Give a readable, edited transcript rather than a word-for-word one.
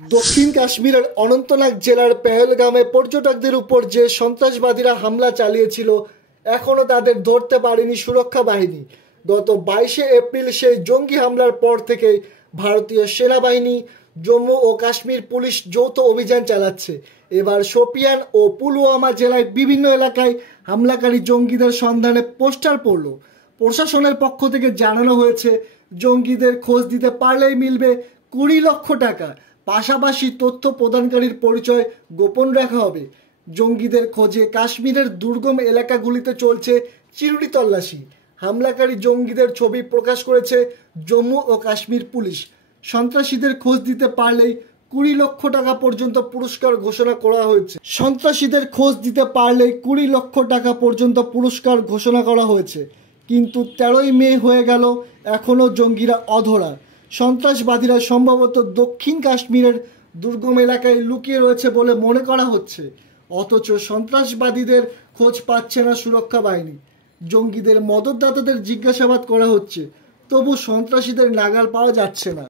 দক্ষিণ কাশ্মীরের অনন্তনাগ জেলার পেহেলগামে পর্যটকদের উপর যে সন্ত্রাসবাদীরা হামলা চালিয়েছিল এখনও তাদের ধরতে পারেনি সুরক্ষা বাহিনী। গত 22শে এপ্রিল সেই জঙ্গি হামলার পর থেকে ভারতীয় সেনাবাহিনী, জম্মু ও কাশ্মীর পুলিশ যৌথ অভিযান চালাচ্ছে। এবার শোপিয়ান ও পুলওয়ামা জেলায় বিভিন্ন এলাকায় হামলাকারী জঙ্গিদের সন্ধানে পোস্টার পড়ল। প্রশাসনের পক্ষ থেকে জানানো হয়েছে, জঙ্গিদের খোঁজ দিতে পারলেই মিলবে 20 লক্ষ টাকা। পাশাপাশি তথ্য প্রদানকারীর পরিচয় গোপন রাখা হবে। জঙ্গিদের খোঁজে কাশ্মীরের দুর্গম এলাকাগুলিতে চলছে চিরুনি তল্লাশি। হামলাকারী জঙ্গিদের ছবি প্রকাশ করেছে জম্মু ও কাশ্মীর পুলিশ। সন্ত্রাসীদের খোঁজ দিতে পারলেই 20 লক্ষ টাকা পর্যন্ত পুরস্কার ঘোষণা করা হয়েছে। সন্ত্রাসীদের খোঁজ দিতে পারলেই 20 লক্ষ টাকা পর্যন্ত পুরস্কার ঘোষণা করা হয়েছে। কিন্তু 13ই মে হয়ে গেল, এখনও জঙ্গিরা অধরা। সন্ত্রাসবাদীরা সম্ভবত দক্ষিণ কাশ্মীরের দুর্গম এলাকায় লুকিয়ে রয়েছে বলে মনে করা হচ্ছে। অথচ সন্ত্রাসবাদীদের খোঁজ পাচ্ছে না সুরক্ষা বাহিনী। জঙ্গিদের মদতদাতাদের জিজ্ঞাসাবাদ করা হচ্ছে, তবু সন্ত্রাসীদের নাগাল পাওয়া যাচ্ছে না।